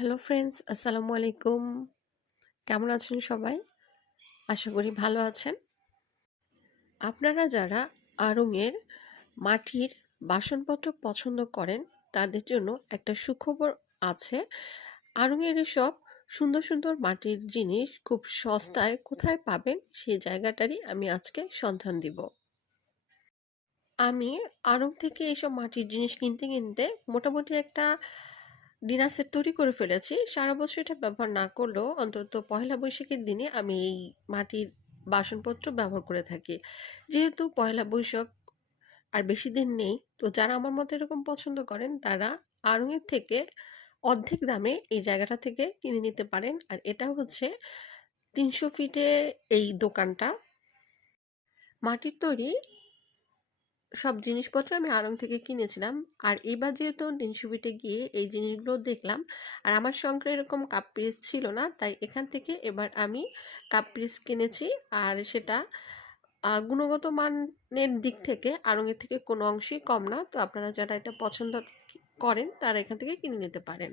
Hello friends, আসসালামু আলাইকুম। কেমন আছেন সবাই? আশা করি ভালো আছেন। আপনারা যারা আড়ং-এর মাটির বাসনপত্র পছন্দ করেন, তাদের জন্য একটা সুখবর আছে। আড়ং-এর এসব সুন্দর, সুন্দর মাটির জিনিস খুব সস্তায় কোথায় পাবেন, সেই জায়গাটারই আমি আজকে সন্ধান দিব। আমি আড়ং থেকে এসব মাটির জিনিস কিনতে মোটামুটি একটা ডিনার সেট তৈরি করে ফেলেছি। সারা বছর এটা ব্যবহার না করলেও অন্তত পহেলা বৈশাখের দিনে আমি এই মাটির বাসনপত্র ব্যবহার করে থাকি। যেহেতু পহেলা বৈশাখ আর বেশি দিন নেই, তো যারা আমার মতো এরকম পছন্দ করেন তারা আড়ং-এর থেকে অর্ধেক দামে এই জায়গাটা থেকে কিনে নিতে পারেন। আর এটা হচ্ছে ৩০০ ফিটে এই দোকানটা। মাটির তৈরি সব জিনিসপত্র আমি আড়ং থেকে কিনেছিলাম। আর এবার যেহেতু ৩০০ ফিটে গিয়ে এই জিনিসগুলো দেখলাম, আর আমার সংখ্যায় এরকম কাপ পিস ছিল না, তাই এখান থেকে এবার আমি কাপ পিস কিনেছি। আর সেটা গুণগত মানের দিক থেকে আড়ং-এর থেকে কোনো অংশেই কম না। তো আপনারা যারা এটা পছন্দ করেন তারা এখান থেকে কিনে নিতে পারেন।